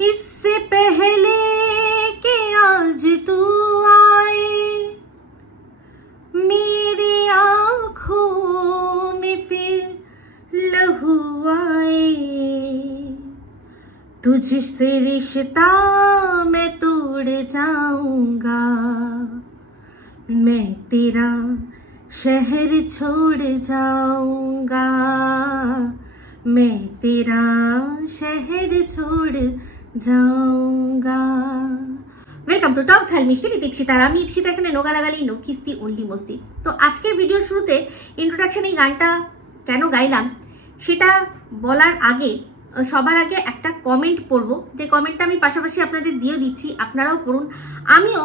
इससे पहले कि आज तू आए मेरी आंखों में फिर लहू आए, तुझसे रिश्ता मैं तोड़ जाऊंगा, मैं तेरा शहर छोड़ जाऊंगा, मैं तेरा शहर छोड़ जाऊंगा। वेलकम टू टक ঝাল মিষ্টি with ইপসিতা। আমি ইপসিতা, এখানে নো গালাগালি নো কিস্তি অনলি মস্তি। তো আজকের ভিডিওর শুরুতে ইন্ট্রোডাকশন এই গানটা কেন গাইলাম সেটা বলার আগে সবার আগে একটা কমেন্ট পড়বো, যে কমেন্টটা আমি পাশাপাশি আপনাদের দিয়ে দিচ্ছি, আপনারাও পড়ুন, আমিও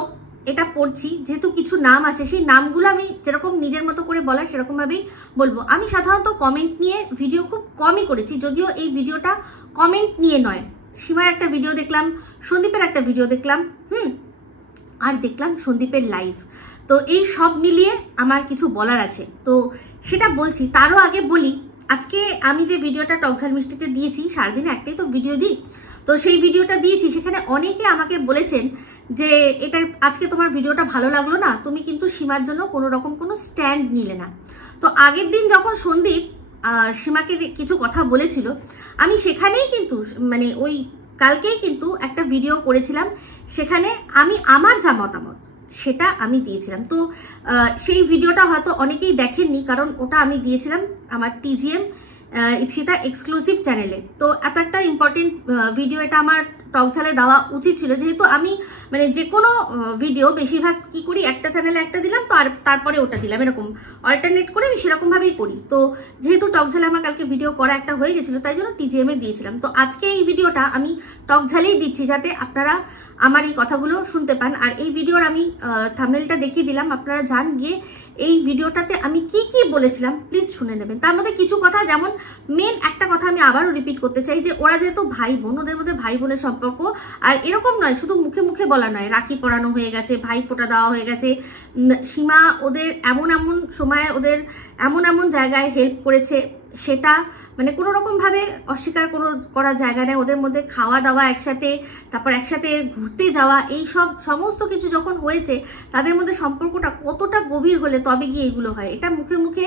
এটা পড়ছি। যেহেতু কিছু নাম আছে, সেই নামগুলো আমি যেরকম নিজের মতো করে বলা সেরকম ভাবেই বলবো। আমি সাধারণত কমেন্ট নিয়ে ভিডিও খুব কমই করেছি, যদিও এই ভিডিওটা কমেন্ট নিয়ে নয়। সীমার একটা ভিডিও দেখলাম, সন্দীপের একটা ভিডিও দেখলাম, আর দেখলাম সন্দীপের লাইভ। তো এই সব মিলিয়ে আমার কিছু বলার আছে, তো সেটা বলছি। তারও আগে বলি, আজকে আমি যে ভিডিওটা টক ঝাল মিষ্টিতে দিয়েছি, সারাদিনে একটাই তো ভিডিও দিই, তো সেই ভিডিওটা দিয়েছি, সেখানে অনেকে আমাকে বলেছেন যে এটা আজকে তোমার ভিডিওটা ভালো লাগলো না, তুমি কিন্তু সীমার জন্য কোনো রকম কোনো স্ট্যান্ড নিলে না। তো আগের দিন যখন সন্দীপ সীমাকে কিছু কথা বলেছিল, আমি সেখানেই কিন্তু মানে ওই কালকেই কিন্তু একটা ভিডিও করেছিলাম, সেখানে আমি আমার যা মতামত সেটা আমি দিয়েছিলাম। তো সেই ভিডিওটা হয়তো অনেকেই দেখেননি, কারণ ওটা আমি দিয়েছিলাম আমার টিজিএম ইপসিতা এক্সক্লুসিভ চ্যানেলে। তো এত একটা ইম্পর্টেন্ট ভিডিও এটা আমার টক ঝালে দেওয়া উচিত ছিল, যেহেতু আমি মানে যে কোনো ভিডিও বেশিরভাগ কি করি, একটা চ্যানেলে একটা দিলাম তো আর তারপরে ওটা দিলাম, এরকম অল্টারনেট করে আমি সেরকম ভাবেই করি। তো যেহেতু টক ঝালে আমার কালকে ভিডিও করা একটা হয়ে গেছিল, তাই জন্য টিজিএম এ দিয়েছিলাম। তো আজকে এই ভিডিওটা আমি টক ঝালেই দিচ্ছি, যাতে আপনারা আমার এই কথাগুলো শুনতে পান। আর এই ভিডিওর আমি থাম্বনেলটা দেখিয়ে দিলাম, আপনারা যান গিয়ে এই ভিডিওটাতে আমি কি কি বলেছিলাম প্লিজ শুনে নেবেন। তার মধ্যে কিছু কথা, যেমন মেন একটা কথা আমি আবারও রিপিট করতে চাই, যে ওরা যেহেতু ভাই বোন, ওদের মধ্যে ভাই বোনের সম্পর্ক, আর এরকম নয় শুধু মুখে মুখে বলা নয়, রাখি পরানো হয়ে গেছে, ভাই ফোঁটা দেওয়া হয়ে গেছে, সীমা ওদের এমন এমন সময় ওদের এমন এমন জায়গায় হেল্প করেছে, সেটা মানে কোনো রকম ভাবে অস্বীকার করা জায়গা নেই। ওদের মধ্যে খাওয়া দাওয়া একসাথে, তারপর একসাথে ঘুরতে যাওয়া, এই সব সমস্ত কিছু যখন হয়েছে, তাদের মধ্যে সম্পর্কটা কতটা গভীর হলে তবে গিয়ে এগুলো হয়। এটা মুখে মুখে,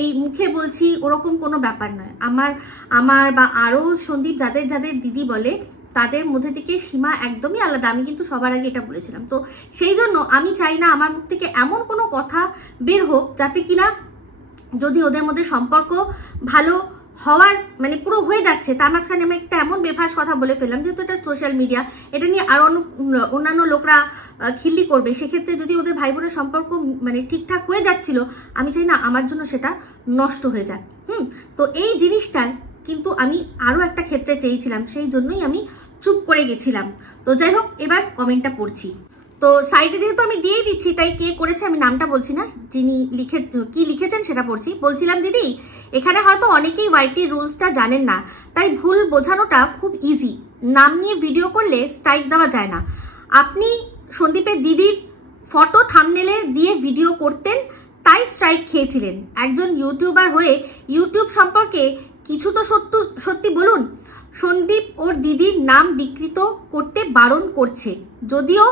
এই মুখে বলছি ওরকম কোনো ব্যাপার নয়। আমার বা আরো সন্দীপ যাদের যাদের দিদি বলে, তাদের মধ্যে থেকে সীমা একদমই আলাদা। আমি কিন্তু সবার আগে এটা বলেছিলাম। তো সেই জন্য আমি চাই না আমার মুখ থেকে এমন কোনো কথা বের হোক যাতে কিনা, যদি ওদের মধ্যে সম্পর্ক ভালো হওয়ার মানে পুরো হয়ে যাচ্ছে, তার মাঝখানে আমি একটা এমন বেফাস কথা বলে ফেললাম, যেহেতু এটা সোশ্যাল মিডিয়া, এটা নিয়ে আরো অন্যান্য লোকরা খিল্লি করবে, সেক্ষেত্রে যদি ওদের ভাই বোনের সম্পর্ক মানে ঠিকঠাক হয়ে যাচ্ছিল, আমি চাই না আমার জন্য সেটা নষ্ট হয়ে যাক। তো এই জিনিসটা কিন্তু আমি আরো একটা ক্ষেত্রে চেয়েছিলাম, সেই জন্যই আমি চুপ করে গেছিলাম। তো যাই হোক, এবার কমেন্টটা পড়ছি। তো সাইডে যেহেতু আমি দিয়ে দিচ্ছি, তাই কে করেছে আমি নামটা বলছি না, যিনি কি লিখেছেন সেটা পড়ছি। বলছিলাম, দিদি এখানে হয়তো অনেকেই ওয়াইটি রুলসটা জানেন না, তাই ভুল বোঝানোটা খুব ইজি। নাম নিয়ে ভিডিও করলে স্ট্রাইক দেওয়া যায় না। আপনি সন্দীপের দিদির ফটো থাম্বনেলে দিয়ে ভিডিও করতেন, তাই স্ট্রাইক খেয়েছিলেন। একজন ইউটিউবার হয়ে ইউটিউব সম্পর্কে কিছু তো সত্যি বলুন। সন্দীপ ওর দিদির নাম বিকৃত করতে বারণ করছে, যদিও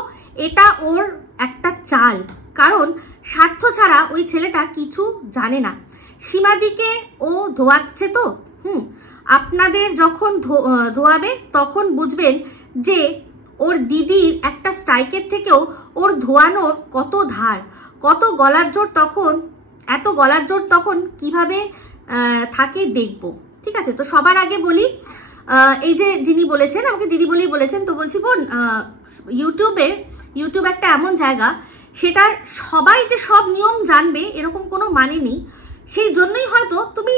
এটা ওর একটা চাল, কারণ স্বার্থ ছাড়া ওই ছেলেটা কিছু জানে না। সীমাদিকে ও ধোয়াচ্ছে তো, আপনাদের যখন ধোয়াবে তখন বুঝবেন যে ওর দিদির একটা স্ট্রাইকের থেকেও ওর ধোয়ানোর কত ধার, কত গলার জোর, তখন এত গলার জোর তখন কিভাবে থাকে দেখবো। ঠিক আছে, তো সবার আগে বলি, এই যে যিনি বলেছেন, আমাকে দিদি বলেই বলেছেন, তো বলছি বোন, ইউটিউব একটা এমন জায়গা, সেটা সবাই যে সব নিয়ম জানবে এরকম কোনো মানে নেই। সেই জন্যই হয়তো তুমি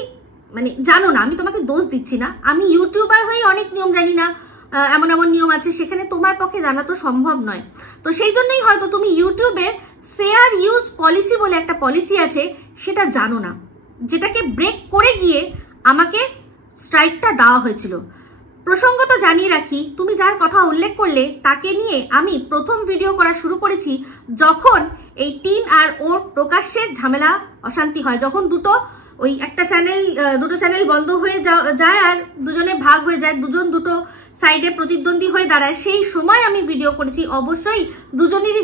মানে জানো না, আমি তোমাকে দোষ দিচ্ছি না। আমি ইউটিউবার হয়ে অনেক নিয়ম জানি না, এমন এমন নিয়ম আছে সেখানে তোমার পক্ষে জানা তো সম্ভব নয়। তো সেই জন্যই হয়তো তুমি ইউটিউবের ফেয়ার ইউজ পলিসি বলে একটা পলিসি আছে, সেটা জানো না, যেটাকে ব্রেক করে গিয়ে আমাকে স্ট্রাইকটা দেওয়া হয়েছিল। প্রসঙ্গত জানিয়ে রাখি, তুমি যার কথা উল্লেখ করলে তাকে নিয়ে আমি প্রথম ভিডিও করা শুরু করেছি যখন এই টিন আর ওর প্রকাশ্যে ঝামেলা অশান্তি হয়, যখন দুটো চ্যানেল বন্ধ হয়ে যায় আর দুজনে ভাগ হয়ে যায়, দুজন দুটো সাইডে প্রতিদ্বন্দ্বী হয়ে দাঁড়ায় সেই সময় আমি ভিডিও করেছি। অবশ্যই দুজনেরই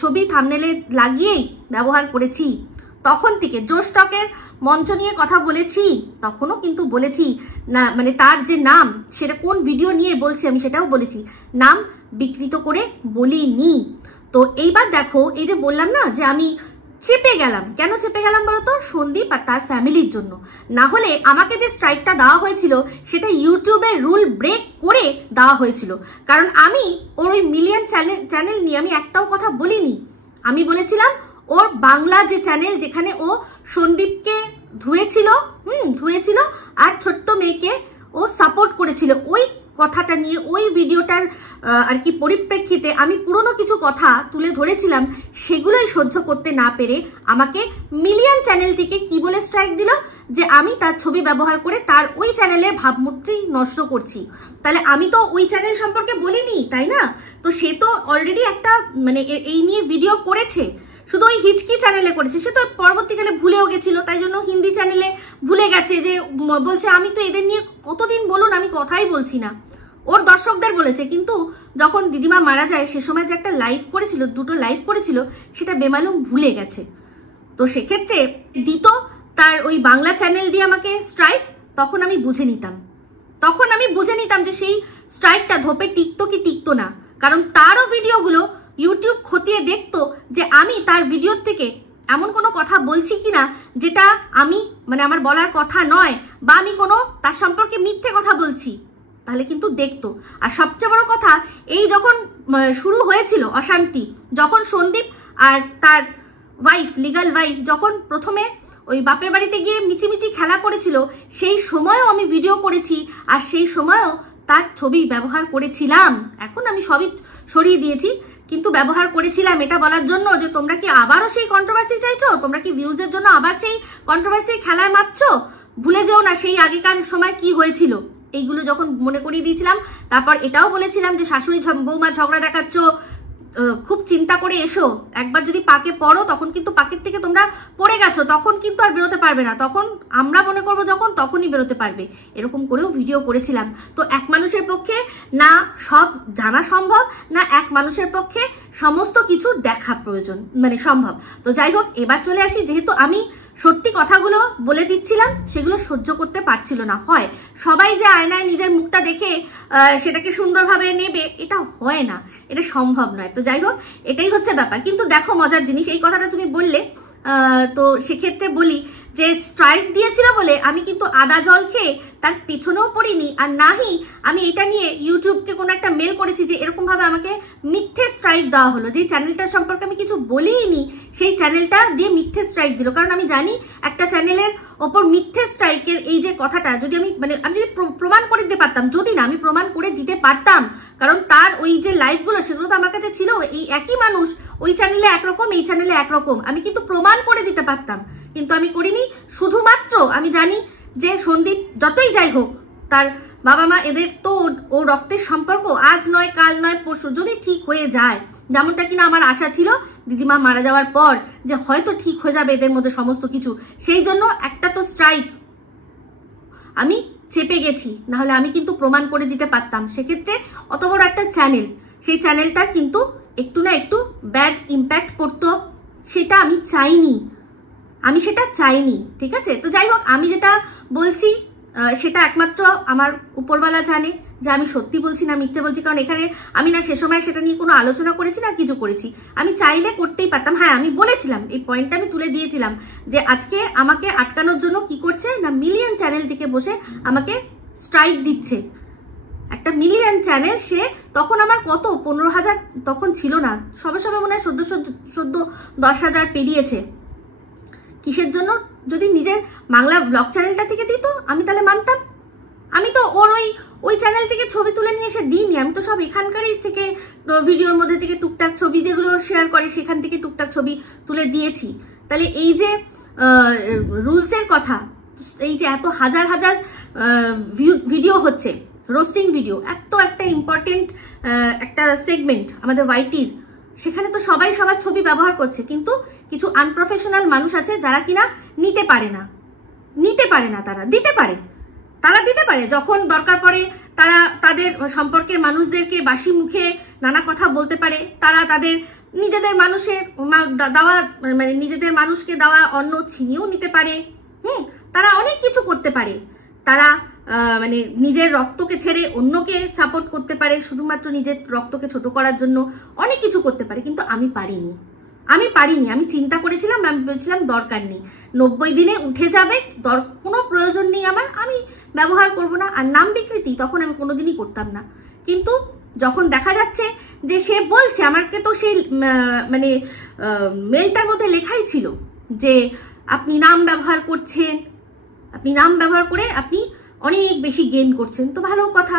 ছবি থাম্বনেলে লাগিয়েই ব্যবহার করেছি। তখন থেকে জোশ টকের মঞ্চ নিয়ে কথা বলেছি, তখনও কিন্তু বলেছি না, মানে তার যে নাম সেটা কোন ভিডিও নিয়ে বলছি আমি সেটাও বলেছি, নাম বিকৃত করে বলিনি। তো এইবার দেখো, এই যে বললাম না যে আমি চেপে গেলাম, কেন চেপে গেলাম বলতো? সন্দীপ আর তার ফ্যামিলির জন্য। না হলে আমাকে যে স্ট্রাইকটা দেওয়া হয়েছিল সেটা ইউটিউবের রুল ব্রেক করে দেওয়া হয়েছিল, কারণ আমি ওর ওই মিলিয়ন চ্যানেল নিয়ে আমি একটাও কথা বলিনি। আমি বলেছিলাম ওর বাংলা যে চ্যানেল, যেখানে ও সন্দীপকে ধুয়েছিল আর ছোট্ট মেয়েকে ও সাপোর্ট করেছিল, ওই কথাটা নিয়ে ওই ভিডিওটার আর কি পরিপ্রেক্ষিতে আমি পুরনো কিছু কথা তুলে ধরেছিলাম। সেগুলোই সহ্য করতে না পেরে আমাকে মিলিয়ন চ্যানেল থেকে কি বলে স্ট্রাইক দিল, যে আমি তার ছবি ব্যবহার করে তার ওই চ্যানেলের ভাবমূর্তি নষ্ট করছি। তাহলে আমি তো ওই চ্যানেল সম্পর্কে বলিনি, তাই না? তো সে তো অলরেডি একটা মানে এই নিয়ে ভিডিও করেছে, শুধু ওই হিচকি চ্যানেলে করেছে। সে তো পরবর্তীকালে ভুলেও গেছিল, তাই জন্য হিন্দি চ্যানেলে ভুলে গেছে, যে বলছে আমি তো এদের নিয়ে কতদিন বলুন আমি কথাই বলছি না। ওর দর্শকদের বলেছে, কিন্তু যখন দিদিমা মারা যায় সে সময় যে একটা লাইভ করেছিল, দুটো লাইভ করেছিল, সেটা বেমালুম ভুলে গেছে। তো সেক্ষেত্রে দিত তার ওই বাংলা চ্যানেল দিয়ে আমাকে স্ট্রাইক, তখন আমি বুঝে নিতাম যে সেই স্ট্রাইকটা ধোপে টিকতো কি টিকতো না, কারণ তারও ভিডিওগুলো ইউটিউব খতিয়ে দেখতো যে আমি তার ভিডিওর থেকে এমন কোনো কথা বলছি কিনা যেটা আমি মানে আমার বলার কথা নয়, বা আমি কোনো তার সম্পর্কে মিথ্যে কথা বলছি, তাহলে কিন্তু দেখতো। আর সবচেয়ে বড় কথা, এই যখন শুরু হয়েছিল অশান্তি, যখন সন্দীপ আর তার ওয়াইফ, লিগাল ওয়াইফ, যখন প্রথমে ওই বাপের বাড়িতে গিয়ে মিচিমিচি খেলা করেছিল, সেই সময়ও আমি ভিডিও করেছি, আর সেই সময়ও তার ছবি ব্যবহার করেছিলাম। এখন আমি সবই সরিয়ে দিয়েছি, কিন্তু ব্যবহার করেছিলাম এটা বলার জন্য যে তোমরা কি আবারও সেই কন্ট্রোভার্সি চাইছো, তোমরা কি ভিউজের জন্য আবার সেই কন্ট্রোভার্সি খেলায় মারছো। ভুলে যেও না সেই আগেকার সময় কি হয়েছিল, এইগুলো যখন মনে করিয়ে দিয়েছিলাম। তারপর এটাও বলেছিলাম যে শাশুড়ি বৌমা ঝগড়া দেখাচ্ছ, খুব চিন্তা করে এসো, একবার যদি পাকে পড়ো তখন কিন্তু পাকের থেকে তোমরা পড়ে গেছো, তখন কিন্তু আর বেরোতে পারবে না, তখন আমরা মনে করবো যখন তখনই বেরোতে পারবে, এরকম করেও ভিডিও করেছিলাম। তো এক মানুষের পক্ষে না সব জানা সম্ভব, না এক মানুষের পক্ষে সমস্ত কিছু দেখা প্রয়োজন মানে সম্ভব। তো যাই হোক, এবার চলে আসি, যেহেতু আমি সত্যি কথাগুলো বলে দিচ্ছিলাম, সেগুলো সহ্য করতে পারছিল না। হয় সবাই যে আয়নায় নিজের মুখটা দেখে সেটাকে সুন্দরভাবে নেবে, এটা হয় না, এটা সম্ভব নয়। তো যাই হোক, এটাই হচ্ছে ব্যাপার। কিন্তু দেখো মজার জিনিস, এই কথাটা তুমি বললে, তো সেক্ষেত্রে বলি যে স্ট্রাইক দিয়েছিল বলে আমি কিন্তু আদা জল খেয়ে তার পেছনেও পড়িনি, আর নাহি আমি এটা নিয়ে ইউটিউবকে কোনো একটা মেল করেছি যে এরকম ভাবে আমাকে মিথ্যে স্ট্রাইক দেওয়া হলো, যে চ্যানেলটার সম্পর্কে আমি কিছু বলিনি, সেই চ্যানেলটা দিয়ে মিথ্যে স্ট্রাইক দিল। কারণ আমি জানি একটা চ্যানেলের ওপর মিথ্যে স্ট্রাইকের এই যে কথাটা, যদি আমি আমি যদি প্রমাণ করে দিতে পারতাম, যদি না আমি প্রমাণ করে দিতে পারতাম, কারণ তার ওই যে লাইভগুলো সেগুলো তো আমার কাছে ছিল, এই একই মানুষ, ওই চ্যানেলে একরকম এই চ্যানেলে একরকম, আমি কিন্তু প্রমাণ করে দিতে পারতাম, কিন্তু আমি করিনি। শুধুমাত্র আমি জানি যে সন্দীপ যতই যাই হোক, তার বাবা মা এদের তো ও রক্তের সম্পর্ক, আজ নয় কাল নয় পরশু যদি ঠিক হয়ে যায়, যেমনটা কিনা আমার আশা ছিল দিদিমা মারা যাওয়ার পর, যে হয়তো ঠিক হয়ে যাবে এদের মধ্যে সমস্ত কিছু, সেই জন্য একটা তো স্ট্রাইক আমি চেপে গেছি, নাহলে আমি কিন্তু প্রমাণ করে দিতে পারতাম। সেক্ষেত্রে অত বড় একটা চ্যানেল, সেই চ্যানেলটার কিন্তু একটু না একটু ব্যাড ইম্প্যাক্ট পড়তো, সেটা আমি চাইনি, ঠিক আছে? তো যাই হোক, আমি যেটা বলছি সেটা একমাত্র আমার উপরওয়ালা জানে যে আমি সত্যি বলছি না মিথ্যে বলছি, কারণ এখানে আমি না সে সময় সেটা নিয়ে কোনো আলোচনা করেছি না কিছু করেছি, আমি চাইলে করতেই পারতাম। হ্যাঁ, আমি বলেছিলাম, এই পয়েন্টটা আমি তুলে দিয়েছিলাম যে আজকে আমাকে আটকানোর জন্য কি করছে না, মিলিয়ন চ্যানেল থেকে বসে আমাকে স্ট্রাইক দিচ্ছে। একটা মিলিয়ন চ্যানেল, সে তখন আমার কত 15,000 তখন ছিল না, সবে সবে মনে হয় 10,000 পেরিয়েছে। কিসের জন্য? যদি নিজের বাংলা ব্লগ চ্যানেলটা থেকে দিত আমি তাহলে মানতাম। আমি তো ওর ওই চ্যানেল থেকে ছবি তুলে নিয়ে এসে দিইনি, আমি তো সব এখানকারই থেকে ভিডিওর মধ্যে থেকে টুকটাক ছবি যেগুলো শেয়ার করে সেখান থেকে টুকটাক ছবি তুলে দিয়েছি। তাহলে এই যে রুলসের কথা, এই যে এত হাজার হাজার ভিডিও হচ্ছে, রোস্টিং ভিডিও, এত একটা ইম্পর্টেন্ট একটা সেগমেন্ট আমাদের ওয়াইটির, সেখানে তো সবাই সবার ছবি ব্যবহার করছে, কিন্তু কিছু আনপ্রফেশনাল মানুষ আছে যারা কিনা নিতে পারে না, তারা দিতে পারে যখন দরকার পড়ে, তারা তাদের সম্পর্কের মানুষদেরকে বাসি মুখে নানা কথা বলতে পারে, তারা তাদের নিজেদের মানুষের দেওয়া মানে নিজেদের মানুষকে দেওয়া অন্ন ছিনিয়েও নিতে পারে, তারা অনেক কিছু করতে পারে, তারা মানে নিজের রক্তকে ছেড়ে অন্যকে সাপোর্ট করতে পারে শুধুমাত্র নিজের রক্তকে ছোট করার জন্য, অনেক কিছু করতে পারে। কিন্তু আমি পারিনি, আমি চিন্তা করেছিলাম, আমি বলছিলাম দরকার নেই, 90 দিনে উঠে যাবে, কোনো প্রয়োজন নেই আমার, আমি ব্যবহার করব না। আর নাম বিকৃতি তখন আমি কোনোদিনই করতাম না। কিন্তু যখন দেখা যাচ্ছে যে সে বলছে, আমাকে তো সেই মানে মেলটার মধ্যে লেখাই ছিল যে আপনি নাম ব্যবহার করছেন, আপনি নাম ব্যবহার করে আপনি অনেক বেশি গেইন করছেন, তো ভালো কথা,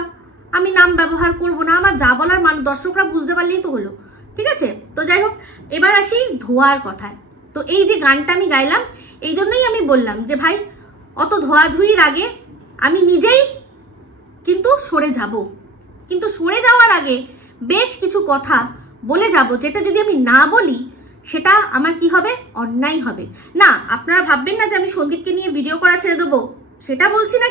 আমি নাম ব্যবহার করব না, আমার যা বলার দর্শকরা বুঝতে পারলেই তো হলো, ঠিক আছে। তো যাই হোক, এবার আসি ধোয়ার কথায়। তো এই যে গানটা আমি গাইলাম, এই জন্যই আমি বললাম যে ভাই অত ধোয়াধুয়ির আগে আমি নিজেই কিন্তু সরে যাব, কিন্তু সরে যাওয়ার আগে বেশ কিছু কথা বলে যাব, যেটা যদি আমি না বলি সেটা আমার কি হবে, অন্যায় হবে। না, আপনারা ভাববেন না যে আমি সন্দীপকে নিয়ে ভিডিও করা ছেড়ে দেবো, সেটা বলছি না,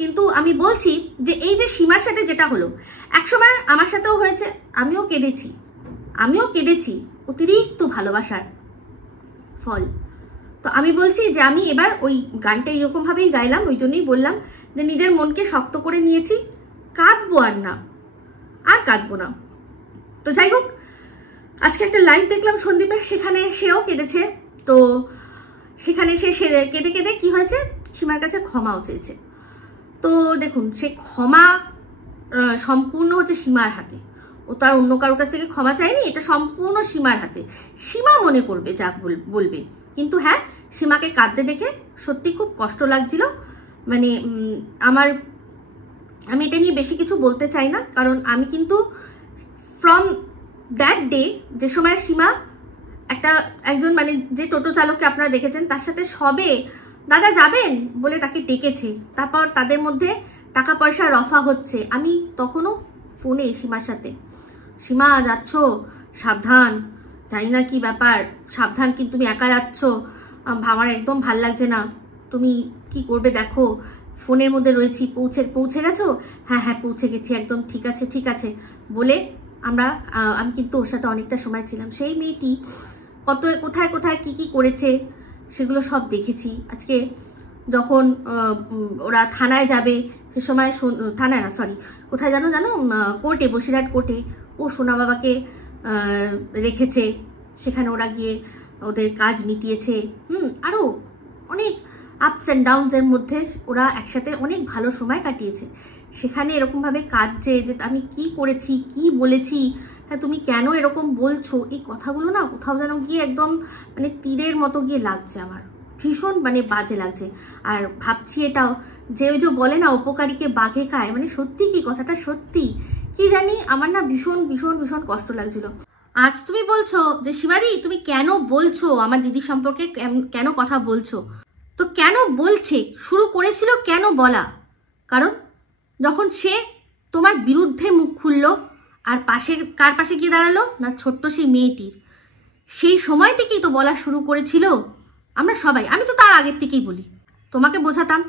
কিন্তু আমি বলছি যে এই যে সীমার সাথে যেটা হলো, একসময় আমার সাথেও হয়েছে, আমিও কেঁদেছি অতিরিক্ত ভালোবাসার ফল। তো আমি বলছি যে আমি এবার ওই গানটা এরকম ভাবেই গাইলাম, ওই জন্যই বললাম যে নিজের মনকে শক্ত করে নিয়েছি, কাঁদবো আর কাঁদবো না। তো যাই হোক, আজকে একটা লাইভ দেখলাম সন্দীপের, সেখানে সেও কেঁদেছে। তো সেখানে সে কেঁদে কেঁদে কি হয়েছে, সীমার কাছে ক্ষমাও চেয়েছে। তো দেখুন, সে ক্ষমা সম্পূর্ণ হচ্ছে সীমার হাতে, ও তার অন্য কারোর কাছ থেকে ক্ষমা চায়নি, এটা সম্পূর্ণ সীমার হাতে। সীমা মনে করবে যা বলবে, কিন্তু হ্যাঁ, সীমাকে কাঁদতে দেখে সত্যি খুব কষ্ট লাগছিল। মানে আমি এটা নিয়ে বেশি কিছু বলতে চাই না, কারণ আমি কিন্তু ফ্রম দ্যাট ডে, যে সময় সীমা একজন মানে যে টোটো চালককে আপনারা দেখেছেন, তার সাথে সবে দাদা যাবেন বলে তাকে ডেকেছে, তারপর তাদের মধ্যে টাকা পয়সা রফা হচ্ছে, আমি তখনও ফোনে সীমার সাথে, সীমা যাচ্ছ সাবধান, জানি না কি ব্যাপার, সাবধান, কিন্তু তুমি একা যাচ্ছ, আমার একদম ভাল লাগছে না, তুমি কি করবে দেখো, ফোনের মধ্যে রয়েছি, পৌঁছে গেছো? হ্যাঁ পৌঁছে গেছি, একদম ঠিক আছে বলে আমি কিন্তু ওর সাথে অনেকটা সময় ছিলাম। সেই মেয়েটি কোথায় কি করেছে সেগুলো সব দেখেছি। আজকে যখন ওরা থানায় যাবে, সে সময় থানায় না, সরি, কোথায় জানো কোর্টে, বসিরহাট কোর্টে ও সোনা বাবাকে রেখেছে, সেখানে ওরা গিয়ে ওদের কাজ মিটিয়েছে, আরো অনেক আপস অ্যান্ড ডাউনস এর মধ্যে ওরা একসাথে অনেক ভালো সময় কাটিয়েছে। সেখানে এরকম ভাবে কাঁদছে যে আমি কি করেছি, কি বলেছি, হ্যাঁ তুমি কেন এরকম বলছো, এই কথাগুলো না কোথাও যেন গিয়ে একদম মানে তীরের মতো গিয়ে লাগছে, আমার ভীষণ মানে বাজে লাগছে। আর ভাবছি এটাও যে ওই যে বলে না, উপকারীকে বাঘে খায়, মানে সত্যি কি কথাটা সত্যি কি জানি, আমার না ভীষণ ভীষণ ভীষণ কষ্ট লাগছিল। আজ তুমি বলছো যে শিবাদি তুমি কেন বলছো আমার দিদি সম্পর্কে, কেন কথা বলছো, তো কেন বলছে, শুরু করেছিল কেন বলা, কারণ যখন সে তোমার বিরুদ্ধে মুখ খুললো, আর কার পাশে গিয়ে দাঁড়ালো না, ছোট্ট সেই মেয়েটির, সেই সময় থেকেই তো বলা শুরু করেছিল। আমরা সবাই, আমি তো তার আগের থেকেই বলি, তোমাকে বোঝাতাম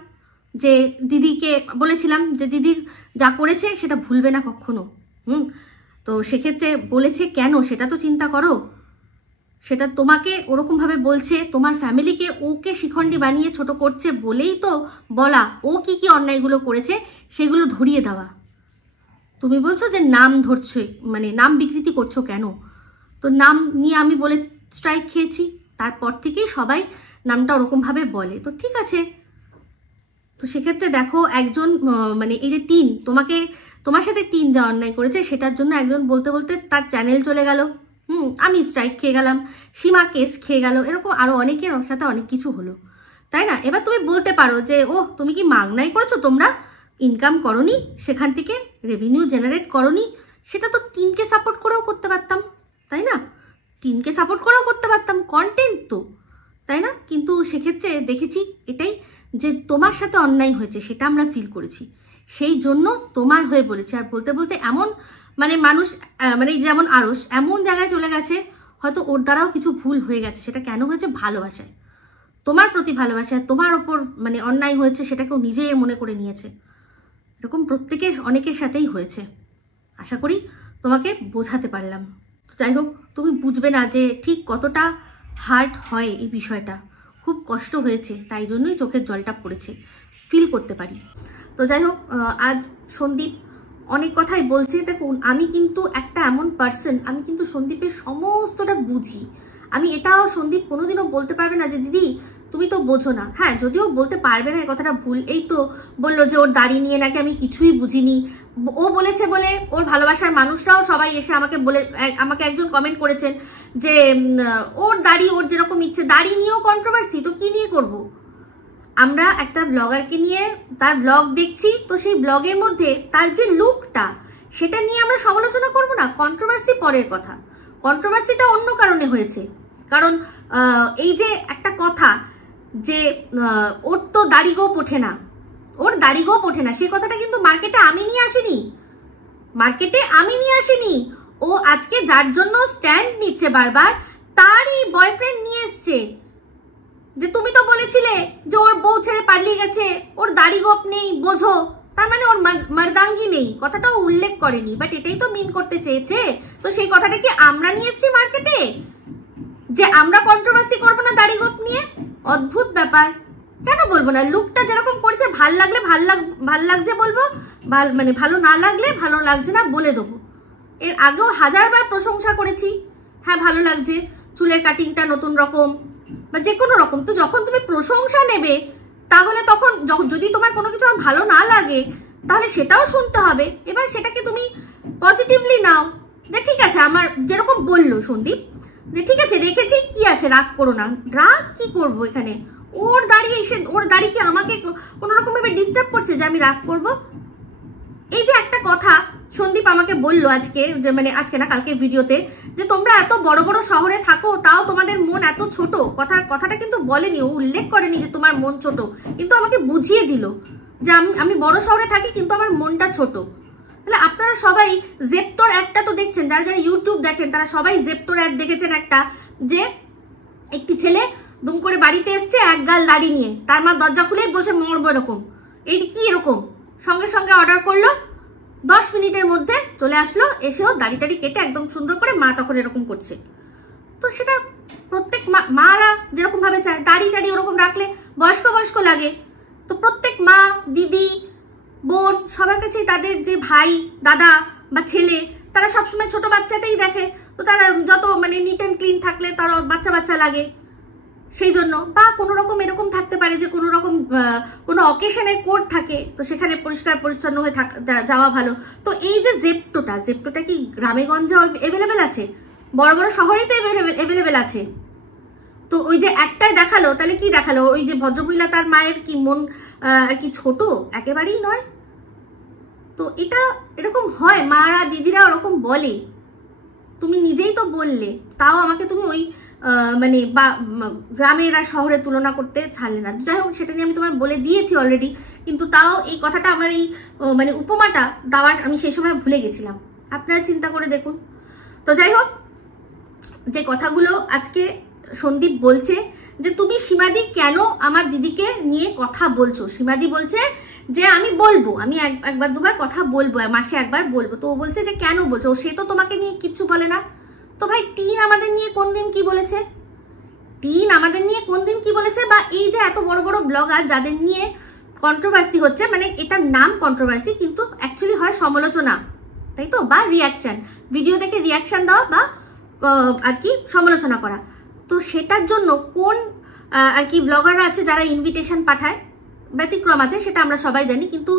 যে দিদিকে বলেছিলাম যে দিদির যা করেছে সেটা ভুলবে না কখনো, তো সেক্ষেত্রে বলেছে কেন সেটা তো চিন্তা করো, সেটা তোমাকে ওরকমভাবে বলছে, তোমার ফ্যামিলিকে ওকে শিখণ্ডী বানিয়ে ছোট করছে বলেই তো বলা, ও কি কি অন্যায়গুলো করেছে সেগুলো ধরিয়ে দেওয়া। তুমি বলছো যে নাম ধরছো, মানে নাম বিকৃতি করছো কেন, তো নাম নিয়ে আমি বলে স্ট্রাইক খেয়েছি, তারপর থেকেই সবাই নামটা ওরকমভাবে বলে, তো ঠিক আছে। তো সেক্ষেত্রে দেখো, একজন মানে এই যে তোমার সাথে যা অন্যায় করেছে সেটার জন্য একজন বলতে বলতে তার চ্যানেল চলে গেল, আমি স্ট্রাইক খেয়ে গেলাম, সীমা কেস খেয়ে গেল, এরকম আরো অনেকের সাথে অনেক কিছু হলো, তাই না। এবার তুমি বলতে পারো যে ও তুমি কি মাগনাই করেছো, তোমরা ইনকাম করনি, সেখান থেকে রেভিনিউ জেনারেট করনি, সেটা তো টিনকে সাপোর্ট করেও করতে পারতাম, তাই না, টিনকে সাপোর্ট করেও করতে পারতাম, কন্টেন্ট তো, তাই না। কিন্তু সেক্ষেত্রে দেখেছি এটাই যে তোমার সাথে অন্যায় হয়েছে, সেটা আমরা ফিল করেছি, সেই জন্য তোমার হয়ে বলেছি। আর বলতে বলতে এমন মানে মানুষ মানে যেমন আরস এমন জায়গায় চলে গেছে, হয়তো ওর দ্বারাও কিছু ভুল হয়ে গেছে, সেটা কেন হয়েছে, ভালোবাসায়, তোমার প্রতি ভালোবাসায়, তোমার ওপর মানে অন্যায় হয়েছে সেটাকেও নিজে মনে করে নিয়েছে, এরকম প্রত্যেকের অনেকের সাথেই হয়েছে। আশা করি তোমাকে বোঝাতে পারলাম। তো যাই হোক, তুমি বুঝবে না যে ঠিক কতটা হার্ট হয় এই বিষয়টা। খুব কষ্ট হয়েছে, তাই জন্যই চোখের জলটা পড়েছে, ফিল করতে পারি। তো যাই হোক, আজ সন্দীপ অনেক কথাই বলছে। দেখুন, আমি কিন্তু একটা এমন পার্সন, আমি কিন্তু সন্দীপের সমস্তটা বুঝি। আমি এটাও সন্দীপ কোনোদিনও বলতে পারবে না যে দিদি তুমি তো বোঝো না। হ্যাঁ, যদিও বলতে পারবে না, এই কথাটা ভুল। এই তো বললো যে ওর দাড়ি নিয়ে নাকি আমি কিছুই বুঝিনি। ও বলেছে বলে ওর ভালোবাসার মানুষরাও সবাই এসে আমাকে একজন কমেন্ট করেছেন যে ওর দাড়ি, ওর যেরকম ইচ্ছে। দাড়ি নিয়েও কন্ট্রোভার্সি, তো কি নিয়ে করব? আমরা একটা ব্লগারকে নিয়ে তার ব্লগ দেখছি, তো সেই ব্লগের মধ্যে তার যে লুকটা, সেটা নিয়ে আমরা সমালোচনা করব না? কন্ট্রোভার্সি পরের কথা, কন্ট্রোভার্সিটা অন্য কারণে হয়েছে। কারণ এই যে একটা কথা যে ওর তো দাড়ি গোপ ওঠে না, ওর দাড়ি গোপ ওঠে না, সেই কথাটা কিন্তু মার্কেটে আমি নিয়ে আসিনি। ও আজকে যার জন্য স্ট্যান্ড নিচ্ছে বারবার, তারই বয়ফ্রেন্ড নিয়ে এসছে যে তুমি তো বলেছিলে যে ওর বউ ছেড়ে পালিয়ে গেছে, ওর দাড়ি গোপ নেই, বোঝো। তার মানে ওর মারদাঙ্গি নেই, কথাটাও উল্লেখ করেনি, বাট এটাই তো মিন করতে চেয়েছে। তো সেই কথাটা কি আমরা নিয়ে এসছি মার্কেটে যে আমরা কন্ট্রোভার্সি করবো না দাড়ি গোপ নিয়ে? অদ্ভুত ব্যাপার। কেন বলবো না? লুকটা যেরকম করেছে, ভাল লাগলে ভাল লাগছে বলবো, মানে ভালো না লাগলে ভালো লাগছে না বলে দেবো। এর আগেও হাজারবার প্রশংসা করেছি, হ্যাঁ ভালো লাগছে, চুলের কাটিংটা নতুন রকম বা যে কোনো রকম। তো যখন তুমি প্রশংসা নেবে, তাহলে তখন যদি তোমার কোনো কিছু ভালো না লাগে, তাহলে সেটাও শুনতে হবে। এবার সেটাকে তুমি পজিটিভলি নাও, যে ঠিক আছে, আমার যেরকম বললো সন্দীপ যে ঠিক আছে দেখেছি, কি আছে, রাগ করো না। রাগ কি করবো এখানে? ওর দাড়ি কি আমাকে কোনো রকম ভাবে ডিস্টার্ব করছে যে আমি রাগ করব? এই যে একটা কথা সন্দীপ আমাকে বললো আজকে, মানে আজকে না কালকে ভিডিওতে, যে তোমরা এত বড় বড় শহরে থাকো, তাও তোমাদের মন এত ছোট। কথাটা কিন্তু বলেনি, ও উল্লেখ করেনি যে তোমার মন ছোট, কিন্তু আমাকে বুঝিয়ে দিল যে আমি বড় শহরে থাকি কিন্তু আমার মনটা ছোট। তাহলে আপনারা সবাই জেপ্টোর অ্যাডটা তো দেখছেন, যারা যারা ইউটিউব দেখেন তারা সবাই জেপ্টোর অ্যাড দেখেছেন একটা, যে একটি ছেলে দুম করে বাড়িতে এসছে এক গাল দাড়ি নিয়ে, তার মা দরজা খুলেই বলছে মরবো এরকম। এইটি কি এরকম? সঙ্গে সঙ্গে অর্ডার করলো, 10 মিনিটের মধ্যে চলে আসলো, এসেও দাড়ি টাড়ি কেটে একদম সুন্দর করে মা তখন এরকম করছে। তো সেটা প্রত্যেক মারা যেরকম ভাবে চায়, দাড়ি টাড়ি ওরকম রাখলে বয়স্ক লাগে। তো প্রত্যেক মা, দিদি, বোন সবার কাছেই তাদের যে ভাই, দাদা বা ছেলে, তারা সবসময় ছোট বাচ্চাটাই দেখে। তো তারা যত মানে নিট অ্যান্ড ক্লিন থাকলে তারা বাচ্চা লাগে, সেই জন্য। বা কোনো রকম এরকম থাকতে পারে যে কোনো রকম কোনো অকেশনের কোড থাকে, তো সেখানে পরিষ্কার পরিচ্ছন্ন হয়ে যাওয়া ভালো। তো এই যে জেপ্টোটা কি গ্রামে গঞ্জে এভেলেবেল আছে? বড় বড় শহরেই তো এভেলেবেল আছে। তো ওই যে একটাই দেখালো, তাহলে কি দেখালো? ওই যে ভদ্রমহিলা তার মায়ের কি মন আর কি ছোট? একেবারেই নয়। তো এটা এরকম হয়, মারা দিদিরা ওরকম বলে। তুমি নিজেই তো বললে, তাও আমাকে তুমি ওই মানে বা গ্রামের আর শহরে তুলনা করতে ছাড়লে না। যাই হোক, সেটা নিয়ে আমি তোমায় বলে দিয়েছি অলরেডি, কিন্তু তাও এই কথাটা আমার এই মানে উপমাটা দেওয়ার আমি সেই সময় ভুলে গেছিলাম। আপনারা চিন্তা করে দেখুন। তো যাই হোক, যে কথাগুলো আজকে সন্দীপ বলছে যে তুমি সীমাদি কেন আমার দিদিকে নিয়ে কথা বলছো, সীমাদি বলছে যে আমি বলবো, আমি একবার দুবার কথা বলবো, মাসে একবার বলবো। তো ও বলছে যে কেন বলছো, সে তো তোমাকে নিয়ে কিচ্ছু বলে না। তো ভাই, টিন আমাদের নিয়ে কোন দিন কি বলেছে? বা এই যে এত বড় বড় ব্লগার যাদের নিয়ে কন্ট্রোভার্সি হচ্ছে, মানে এটার নাম কন্ট্রোভার্সি কিন্তু অ্যাকচুয়ালি হয় সমালোচনা, তাই তো, বা রিয়াকশন, ভিডিও দেখে রিয়াকশন দেওয়া বা আর কি সমালোচনা করা। তো সেটার জন্য কোন আর কি ব্লগাররা আছে যারা ইনভিটেশন পাঠায়? ব্যতিক্রম আছে, সেটা আমরা সবাই জানি, কিন্তু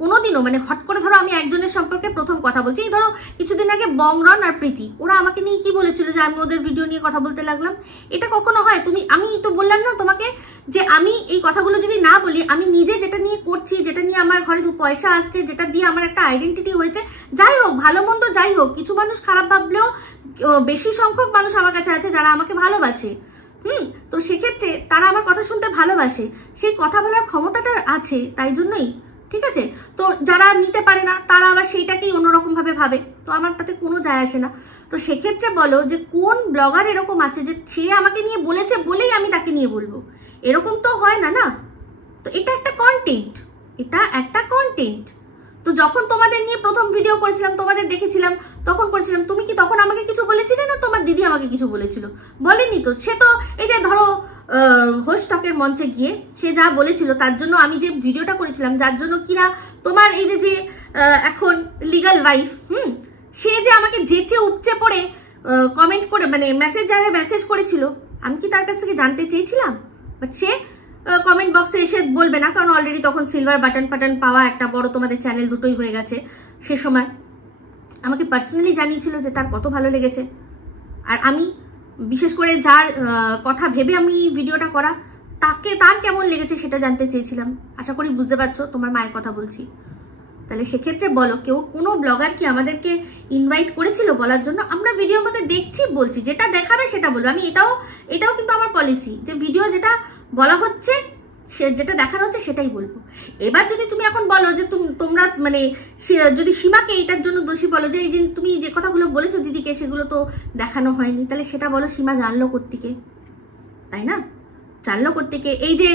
কোনোদিনও মানে হট করে ধরো আমি একজনের সম্পর্কে প্রথম কথা বলছি, এই ধরো কিছুদিন আগে বংরন আর প্রীতি, ওরা আমাকে নিয়ে কি বলেছিল যে আমি ওদের ভিডিও নিয়ে কথা বলতে লাগলাম। এটা কখনো হয়? আমি তো বললাম না তোমাকে যে আমি এই কথাগুলো যদি না বলি, আমি নিজে যেটা নিয়ে করছি, যেটা নিয়ে আমার ঘরে 2 পয়সা আসছে, যেটা দিয়ে আমার একটা আইডেন্টিটি হয়েছে, যাই হোক ভালো মন্দ যাই হোক, কিছু মানুষ খারাপ ভাবলেও বেশি সংখ্যক মানুষ আমার কাছে আছে যারা আমাকে ভালোবাসে। তো সেক্ষেত্রে তারা আমার কথা শুনতে ভালোবাসে, সেই কথা বলার ক্ষমতাটা আছে, তাই জন্যই। ঠিক আছে, তো যারা নিতে পারে না তারা আবার সেইটাকেই অন্যরকম ভাবে ভাবে, তো আমার তাতে কোনো যায় আসে না। তো সেক্ষেত্রে বলো যে কোন ব্লগার এরকম আছে যে সে আমাকে নিয়ে বলেছে বলেই আমি তাকে নিয়ে বলবো? এরকম তো হয় না, না? তো এটা একটা কন্টেন্ট, তো যখন তোমাদের নিয়ে প্রথম ভিডিও করেছিলাম, তোমাদের দেখেছিলাম, তখন করেছিলাম, তুমি কি তখন আমাকে কিছু বলেছিলে না তোমার দিদি আমাকে কিছু বলেছিল? বলেনি তো। সে তো এই যে ধরো হোস্ট টকের মঞ্চে গিয়ে সে যা বলেছিল তার জন্য আমি যে ভিডিওটা করেছিলাম, যার জন্য কিনা তোমার এই যে এখন লিগাল ওয়াইফ সে যে আমাকে যেচে উপচে পড়ে কমেন্ট করে মানে মেসেজ করেছিল, আমি কি তার কাছ থেকে জানতে চেয়েছিলাম? বাট সে কমেন্ট বক্সে এসে বলবে না, কারণ অলরেডি তখন সিলভার বাটন পাওয়া একটা বড় তোমাদের চ্যানেল দুটোই হয়ে গেছে। সে সময় আমাকে পার্সোনালি জানিয়েছিল যে তার কত ভালো লেগেছে। আর আমি বিশেষ করে যার কথা ভেবে আমি ভিডিওটা করা, তার কেমন লেগেছে সেটা জানতে চেয়েছিলাম। আশা করি বুঝতে পারছো তোমার মায়ের কথা বলছি। তাহলে সেক্ষেত্রে বলো, কেউ কোনো ব্লগার কি আমাদেরকে ইনভাইট করেছিল বলার জন্য? আমরা ভিডিওর মধ্যে দেখছি, বলছি, যেটা দেখাবে সেটা বলবো। আমি এটাও কিন্তু আমার পলিসি যে ভিডিও যেটা বলা হচ্ছে, যেটা দেখানো হচ্ছে সেটাই বলবো। এবার যদি তুমি এখন বলো যে তোমরা মানে যদি সীমাকে এটার জন্য দোষী বলো যে এই যে তুমি যে কথাগুলো বলেছো দিদিকে সেগুলো তো দেখানো হয়নি, তাহলে সেটা বলো সীমা জানলো কোত্থেকে, তাই না? জানলো কোত্থেকে? এই যে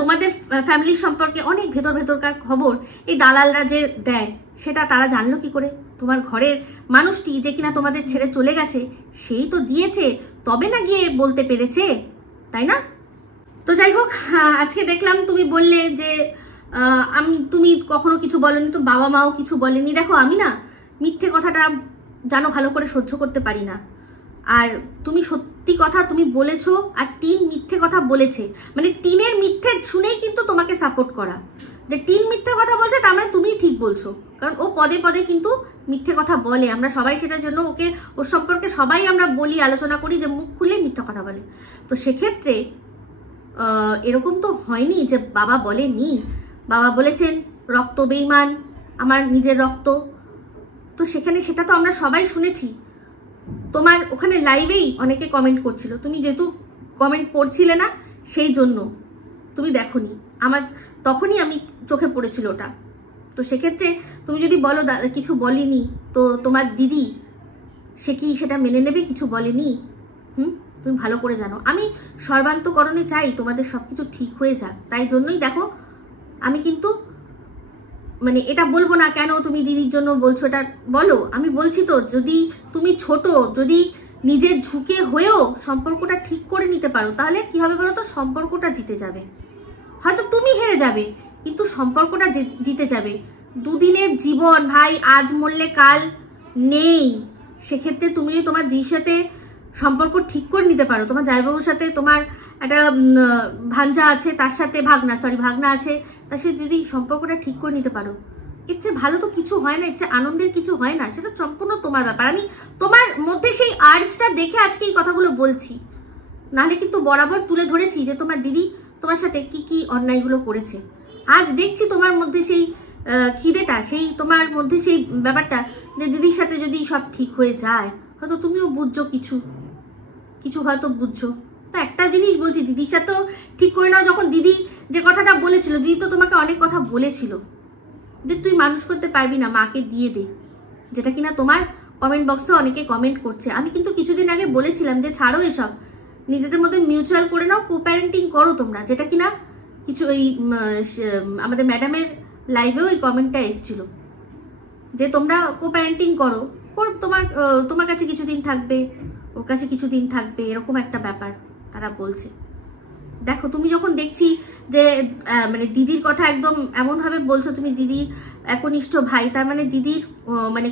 তোমাদের ফ্যামিলির সম্পর্কে অনেক ভেতরকার খবর এই দালালরা যে দেয়, সেটা তারা জানলো কি করে? তোমার ঘরের মানুষটি যে কিনা তোমাদের ছেড়ে চলে গেছে সেই তো দিয়েছে, তবে না গিয়ে বলতে পেরেছে, তাই না? তো যাই হোক, আজকে দেখলাম তুমি বললে যে তুমি কখনো কিছু বলনি, তো বাবা মাও কিছু বলেনি। দেখো আমি না মিথ্যে কথাটা জানো ভালো করে সহ্য করতে পারি না। আর তুমি সত্যি কথা তুমি বলেছো, আর টিন মিথ্যে কথা বলেছে, মানে টিনের মিথ্যে শুনেই কিন্তু তোমাকে সাপোর্ট করা। যে টিন মিথ্যে কথা বলছে তার মানে তুমি ঠিক বলছো, কারণ ও পদে পদে কিন্তু মিথ্যে কথা বলে। আমরা সবাই সেটার জন্য ওর সম্পর্কে সবাই আমরা বলি, আলোচনা করি যে মুখ খুলে মিথ্যা কথা বলে। তো সেক্ষেত্রে এরকম তো হয়নি যে বাবা বলেনি। বাবা বলেছেন রক্ত বেঈমান, আমার নিজের রক্ত। তো সেখানে সেটা তো আমরা সবাই শুনেছি। তোমার ওখানে লাইভেই অনেকে কমেন্ট করছিল, তুমি যেহেতু কমেন্ট পড়ছিলে না সেই জন্য তুমি দেখোনি। আমার তখনই আমি চোখে পড়েছিল ওটা। তো সেক্ষেত্রে তুমি যদি বলো কিছু বলিনি, তো তোমার দিদি সে কি সেটা মেনে নেবে? কিছু বলেনি। তুমি ভালো করে জানো আমি সর্বান্তকরণে চাই তোমাদের সবকিছু ঠিক হয়ে যাক। তাই জন্যই দেখো আমি কিন্তু মানে এটা বলবো না কেন তুমি দিদির জন্য বলছো, এটা বলো। আমি বলছি তো, যদি তুমি ছোট, যদি নিজের ঝুঁকে হয়েও সম্পর্কটা ঠিক করে নিতে পারো, তাহলে কি হবে বলো তো? সম্পর্কটা জিতে যাবে। হয়তো তুমি হেরে যাবে, কিন্তু সম্পর্কটা জিতে যাবে। দুদিনের জীবন ভাই, আজ মরলে কাল নেই। সেক্ষেত্রে তুমি যদি তোমার দিদির সাথে সম্পর্ক ঠিক করে নিতে পারো, তোমার জামাইবাবুর সাথে তোমার একটা ভাঞ্জা আছে, তার সাথে ভাগনা আছে, তার সাথে যদি সম্পর্কটা ঠিক করে নিতে পারো, এর চেয়ে ভালো তো কিছু হয় না, এর চেয়ে আনন্দের কিছু হয় না। সেটা সম্পূর্ণ তোমার ব্যাপার। আমি তোমার মধ্যে সেই আর্জটা দেখে আজকে এই কথাগুলো বলছি, নাহলে কিন্তু বরাবর তুলে ধরেছি যে তোমার দিদি তোমার সাথে কি কি অন্যায়গুলো করেছে। আজ দেখছি তোমার মধ্যে সেই খিদেটা, সেই তোমার মধ্যে সেই ব্যাপারটা যে দিদির সাথে যদি সব ঠিক হয়ে যায়, হয়তো তুমিও বুঝছো কিছু হয়তো বুঝছো। তো একটা জিনিস বলছি, দিদির সাথেও ঠিক করে নাও। যখন দিদি যে কথাটা বলেছিল, দিদি তো তোমাকে অনেক কথা বলেছিল যে তুই মানুষ করতে পারবি না, মাকে দিয়ে দে, যেটা কিনা তোমার কমেন্ট বক্সে অনেকে কমেন্ট করছে। আমি কিন্তু কিছুদিন আগে বলেছিলাম যে ছাড়ো এসব, নিজেদের মধ্যে মিউচুয়াল করে নাও, কো প্যারেন্টিং করো তোমরা, যেটা কিনা কিছু এই আমাদের ম্যাডামের লাইভেও এই কমেন্টটা এসেছিল যে তোমরা কো প্যারেন্টিং করো, তোমার কাছে কিছুদিন থাকবে, ওর কাছে কিছুদিন থাকবে, এরকম একটা ব্যাপার তারা বলছে। দেখো তুমি যখন দেখছি যে মানে দিদির কথা একদম এমনভাবে বলছো, তুমি দিদির একনিষ্ঠ ভাই, তার মানে দিদির মানে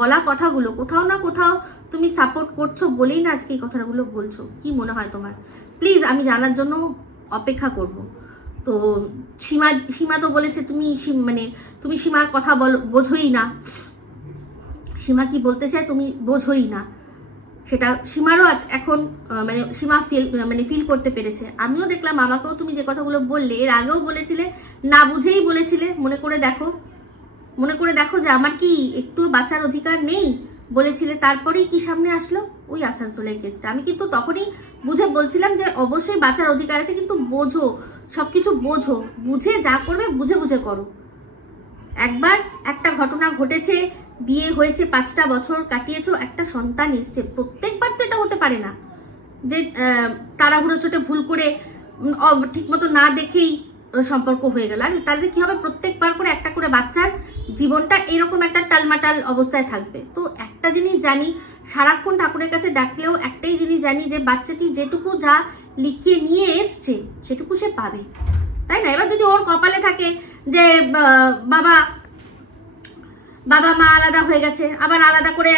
বলা কথাগুলো কোথাও না কোথাও তুমি সাপোর্ট করছো বলেই না আজকে এই কথাগুলো বলছো। কি মনে হয় তোমার? প্লিজ আমি জানার জন্য অপেক্ষা করব। তো সীমা তো বলেছে তুমি সীমার কথা বোঝোই না, সীমা কি বলতে চায় তুমি বোঝোই না, সেটা সীমারও এখন মানে সীমা ফিল করতে পেরেছে। আমিও দেখলাম, আমাকেও তুমি যে কথাগুলো বললে, এর আগেও বলেছিলে, না বুঝেই বলেছিলে। মনে করে দেখো যে আমার কি একটু বাঁচার অধিকার নেই বলেছিলে, তারপরেই কি সামনে আসলো ওই আসানসোলের কেসটা। আমি কিন্তু তখনই বুঝে বলছিলাম যে অবশ্যই বাঁচার অধিকার আছে, কিন্তু বোঝো, সবকিছু বুঝে যা করবে বুঝে করো। একবার একটা ঘটনা ঘটেছে, বিয়ে হয়েছে, 5টা বছর কাটিয়েছো, একটা সন্তান এসছে, প্রত্যেকবার তো এটা হতে পারে না যে তাড়াহুড়ো চোটে ভুল করে ঠিক মতো না দেখেই সম্পর্ক হয়ে গেল। আর তাহলে কি হবে, প্রত্যেকবার করে একটা করে বাচ্চার জীবনটা এরকম একটা টালমাটাল অবস্থায় থাকবে। তো একটা জিনিস জানি, সারাক্ষণ ঠাকুরের কাছে ডাকলেও একটাই জিনিস জানি, যে বাচ্চাটি যেটুকু যা লিখিয়ে নিয়ে এসছে সেটুকু সে পাবে, তাই না? এবার যদি ওর কপালে থাকে যে বাবা মা আলাদা হয়ে গেছে, আবার আলাদা করে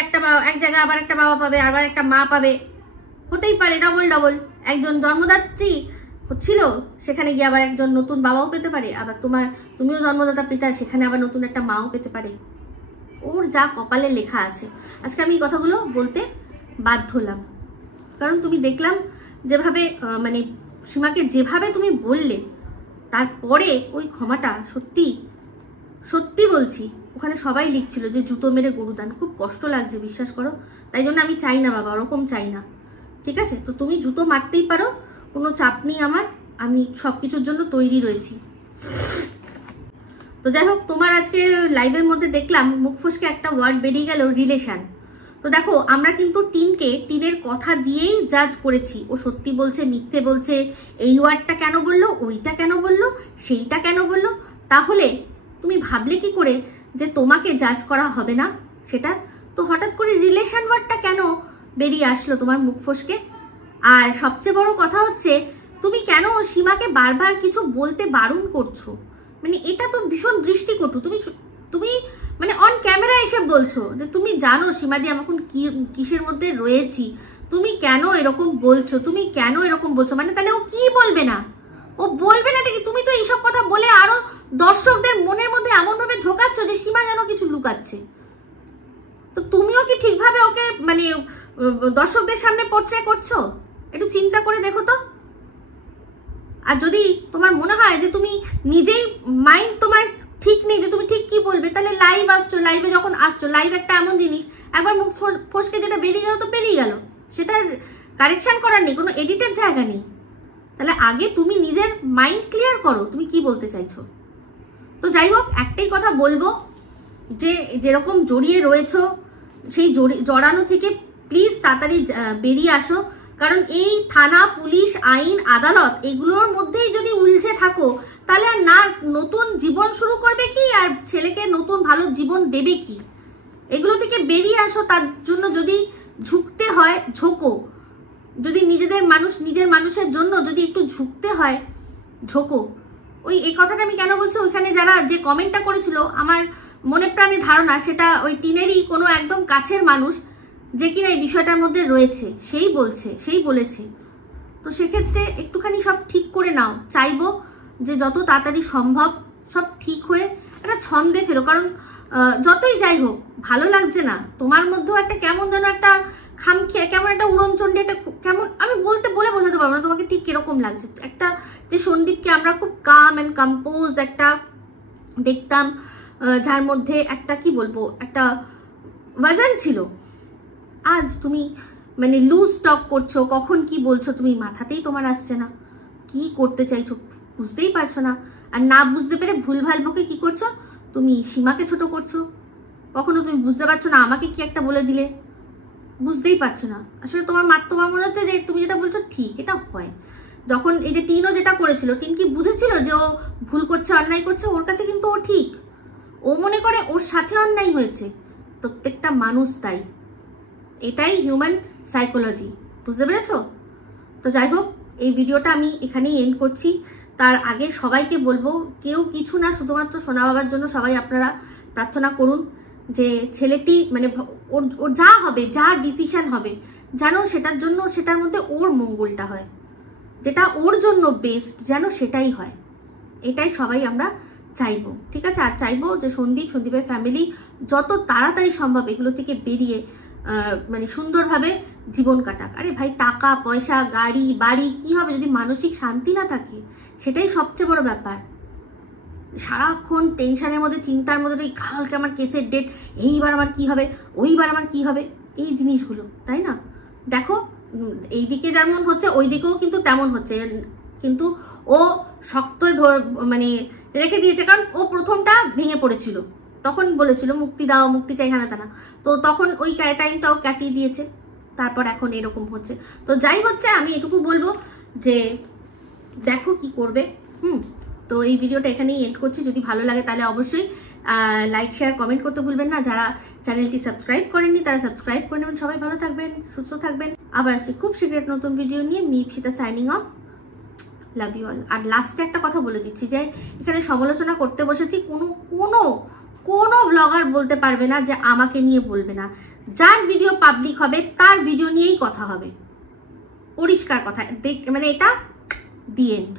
এক জায়গায় আবার একটা বাবা পাবে, আবার একটা মা পাবে, হতেই পারে ডবল। একজন জন্মদাত্রী ছিল, সেখানে গিয়ে আবার একজন নতুন বাবাও পেতে পারে, আবার তুমিও জন্মদাতা পিতা, সেখানে আবার নতুন একটা মাও পেতে পারে। ওর যা কপালে লেখা আছে। আজকে আমি এই কথাগুলো বলতে বাধ্য হলাম, কারণ তুমি দেখলাম যেভাবে মানে সীমাকে যেভাবে তুমি বললে, তারপরে ওই ক্ষমাটা সত্যি বলছি, ওখানে সবাই লিখছিল যে জুতো মেরে গরুদান। খুব কষ্ট লাগছে, বিশ্বাস করো। তাই জন্য আমি চাই না বাবা, ওরকম চাই না, ঠিক আছে? তো তুমি জুতো মারতেই পারো, কোনো চাপ নেই আমার, আমি সবকিছুর জন্য তৈরি রয়েছি। তো যাই হোক, তোমার আজকে লাইভের মধ্যে দেখলাম মুখ ফসকে একটা ওয়ার্ড বেরিয়ে গেল, রিলেশন। তো দেখো, আমরা কিন্তু টিনের কথা দিয়েই জাজ করেছি, ও সত্যি বলছে মিথ্যে বলছে, এই ওয়ার্ডটা কেন বললো, ওইটা কেন বললো, সেইটা কেন বললো। তাহলে তুমি ভাবলে কি করে যে তোমাকে জাজ করা হবে না সেটা? তো হঠাৎ করে রিলেশন ওয়ার্ডটা কেন বেরিয়ে আসলো তোমার মুখ ফসকে? আর সবচেয়ে বড় কথা হচ্ছে, তুমি কেন সীমাকে বারবার কিছু বলতে বারণ করছো? মানে এটা তো ভীষণ দৃষ্টিকটু। তুমি মানে অন ক্যামেরা এসে বলছো যে তুমি জানো সীমাদি আমি এখন কিসের মধ্যে রয়েছি, তুমি কেন এরকম বলছো, তুমি কেন এরকম বলছো? মানে তাহলে ও কি বলবে না? ও বলবে না নাকি? তুমি তো এইসব কথা বলে আরো দর্শকদের মনের মধ্যে এমন ভাবে ঢোকাচ্ছ যে সীমা যেন কিছু লুকাচ্ছে। তো তুমিও কি ঠিকভাবে ওকে মানে দর্শকদের সামনে পোর্ট্রে করছো? একটু চিন্তা করে দেখো তো। আর যদি তোমার মনে হয় যে তুমি নিজেই মাইন্ড তোমার ঠিক নেই যে তুমি ঠিক কি বলবে, তাহলে লাইভ আসছো, লাইভে যখন আসছো, লাইভ একটা এমন জিনিস, একবার মুখ ফসকে যেটা বেরিয়ে গেল তো বেরিয়ে গেল, সেটার কারেকশন করার নেই, কোনো এডিটের জায়গা নেই। তাহলে আগে তুমি নিজের মাইন্ড ক্লিয়ার করো, তুমি কি বলতে চাইছো। তো যাই হোক, একটাই কথা বলবো, যে যেরকম জড়িয়ে রয়েছো সেই জড়ানো থেকে প্লিজ তাড়াতাড়ি বেরিয়ে আসো। কারণ এই থানা, পুলিশ, আইন, আদালত এগুলোর মধ্যেই যদি উলঝে থাকো, তাহলে আর না নতুন জীবন শুরু করবে কি, আর ছেলেকে নতুন ভালো জীবন দেবে কি? এগুলো থেকে বেরিয়ে আসো। তার জন্য যদি ঝুঁকতে হয় ঝোঁকো, যদি নিজের মানুষের জন্য যদি একটু ঝুঁকতে হয় ঝোঁকো। এই কথাটা আমি কেন বলছি, ওইখানে যারা যে কমেন্টটা করেছিল, আমার মনে প্রাণে ধারণা সেটা ওই টিনেরই কোনো একদম কাছের মানুষ, যে কিনা এই বিষয়টার মধ্যে রয়েছে, সেই বলেছে। তো সেক্ষেত্রে একটুখানি সব ঠিক করে নাও। চাইবো যে যত তাড়াতাড়ি সম্ভব সব ঠিক হয়ে একটা ছন্দে ফেরো। কারণ যতই যাই হোক ভালো লাগছে না, তোমার মধ্যেও একটা কেমন যেন একটা খামখেয়া, কেমন একটা উড়নচণ্ডী, একটা কেমন, আমি বলে বোঝাতে পারবো না তোমাকে ঠিক কিরকম লাগছে। একটা যে সন্দীপকে আমরা খুব কাম অ্যান্ড কম্পোজ একটা দেখতাম, যার মধ্যে একটা কি বলবো, একটা ওয়াজন ছিল, আজ তুমি মানে লুজ টক করছো, কখন কি বলছো তুমি মাথাতেই তোমার আসছে না, কি করতে চাইছো বুঝতেই পারছো না। আর না বুঝতে পেরে ভুলভাল বকে কি করছো, তুমি সীমাকে ছোট করছো, কখনো তুমি বুঝতে পারছো না আমাকে কি একটা বলে দিলে, বুঝতেই পারছো না। আসলে তোমার মনে হচ্ছে যে তুমি যেটা বলছো ঠিক, এটা হয়। যখন এই যে টিনও যেটা করেছিল, টিন কি বুঝেছিল যে ও ভুল করছে, অন্যায় করছে? ওর কাছে কিন্তু ও ঠিক, ও মনে করে ওর সাথে অন্যায় হয়েছে। প্রত্যেকটা মানুষ তাই, এটাই হিউম্যান সাইকোলজি, বুঝতে পেরেছো? তো যাই হোক, এই ভিডিওটা আমি এখানেই এন্ড করছি। তার আগে সবাইকে বলবো, কেউ কিছু না, শুধুমাত্র সোনা বাবার জন্য সবাই আপনারা প্রার্থনা করুন যে ছেলেটি মানে ওর যা হবে, যা ডিসিশন হবে, যেন সেটার মধ্যে ওর মঙ্গলটা হয়, যেটা ওর জন্য বেস্ট যেন সেটাই হয়, এটাই সবাই আমরা চাইবো, ঠিক আছে? আর চাইবো যে সন্দীপের ফ্যামিলি যত তাড়াতাড়ি সম্ভব এগুলো থেকে বেরিয়ে মানে সুন্দরভাবে জীবন কাটাক। আরে ভাই, টাকা পয়সা, গাড়ি বাড়ি কি হবে যদি মানসিক শান্তি না থাকে? সেটাই সবচেয়ে বড় ব্যাপার। সারাক্ষণ টেনশনের মধ্যে, চিন্তার মধ্যে, কালকে আমার কেসের ডেট, এইবার আমার কি হবে, ওইবার আমার কি হবে, এই জিনিসগুলো, তাই না? দেখো, এইদিকে যেমন হচ্ছে ওই দিকেও কিন্তু তেমন হচ্ছে, কিন্তু ও শক্ত মানে রেখে দিয়েছে, কারণ ও প্রথমটা ভেঙে পড়েছিল, তখন বলেছিল মুক্তি দাও, মুক্তি চাই, হানা টানা, তো তখন ওই টাইমটাও কাটিয়ে দিয়েছে, তারপর এখন এরকম হচ্ছে। তো যাই হচ্ছে, আমি এটুকু বলবো যে দেখো কি করবে, তো এই ভিডিওটা এখানেই এন্ড করছি। যদি ভালো লাগে তাহলে অবশ্যই লাইক শেয়ার কমেন্ট করতে ভুলবেন না। যারা চ্যানেলটি সাবস্ক্রাইব করেননি তারা সাবস্ক্রাইব করে নেবেন। সবাই ভালো থাকবেন, সুস্থ থাকবেন। আবার আসছি খুব শীঘ্র নতুন ভিডিও নিয়ে। Me Ipsita signing off. Love you all. আর লাস্টে একটা কথা বলে দিচ্ছি যে এখানে সমালোচনা করতে বসেছি, কোনো ব্লগার বলতে পারবে না যে আমাকে নিয়ে বলবে না। যার ভিডিও পাবলিক হবে তার ভিডিও নিয়েই কথা হবে, পরিষ্কার কথা। মানে এটা দি এন্ড।